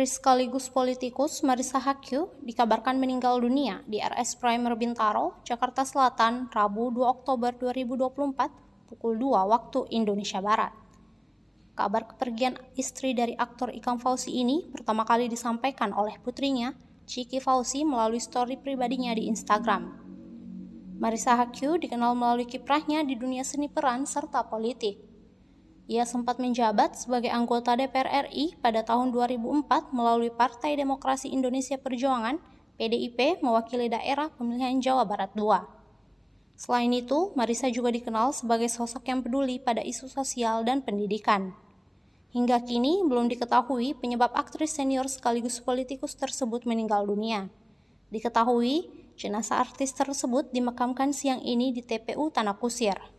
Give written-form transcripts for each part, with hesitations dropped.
Aktris sekaligus politikus Marissa Haque dikabarkan meninggal dunia di RS Primer Bintaro, Jakarta Selatan, Rabu 2 Oktober 2024, pukul 2 waktu Indonesia Barat. Kabar kepergian istri dari aktor Ikang Fawzi ini pertama kali disampaikan oleh putrinya, Chiki Fawzi, melalui story pribadinya di Instagram. Marissa Haque dikenal melalui kiprahnya di dunia seni peran serta politik. Ia sempat menjabat sebagai anggota DPR RI pada tahun 2004 melalui Partai Demokrasi Indonesia Perjuangan (PDIP) mewakili daerah pemilihan Jawa Barat II. Selain itu, Marissa juga dikenal sebagai sosok yang peduli pada isu sosial dan pendidikan. Hingga kini belum diketahui penyebab aktris senior sekaligus politikus tersebut meninggal dunia. Diketahui, jenazah artis tersebut dimakamkan siang ini di TPU Tanah Kusir.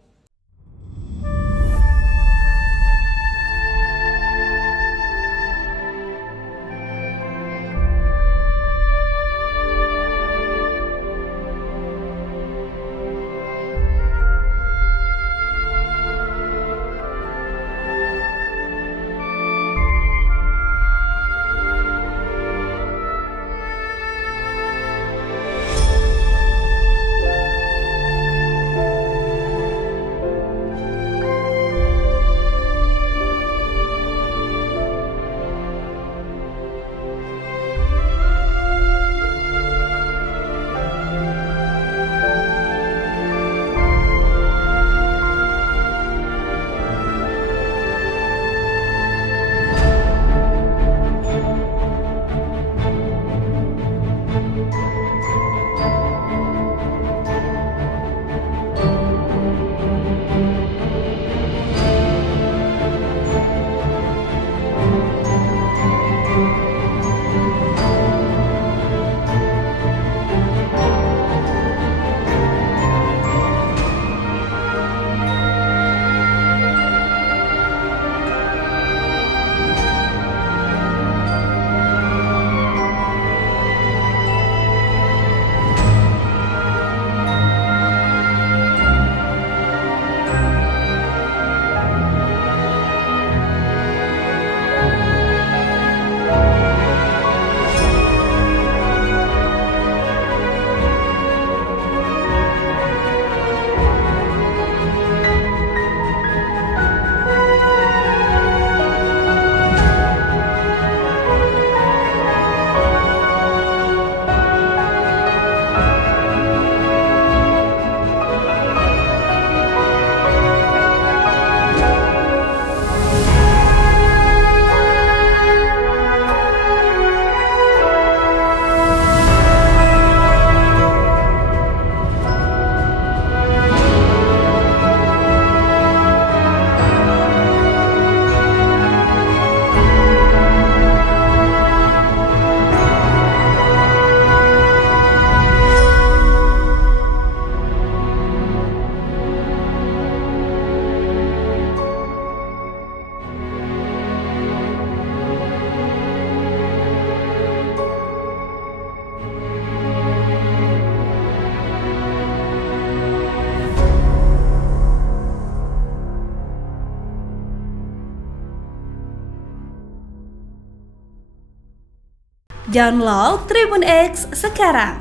Download Tribun X sekarang,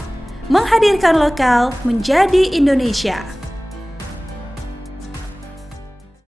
menghadirkan lokal menjadi Indonesia.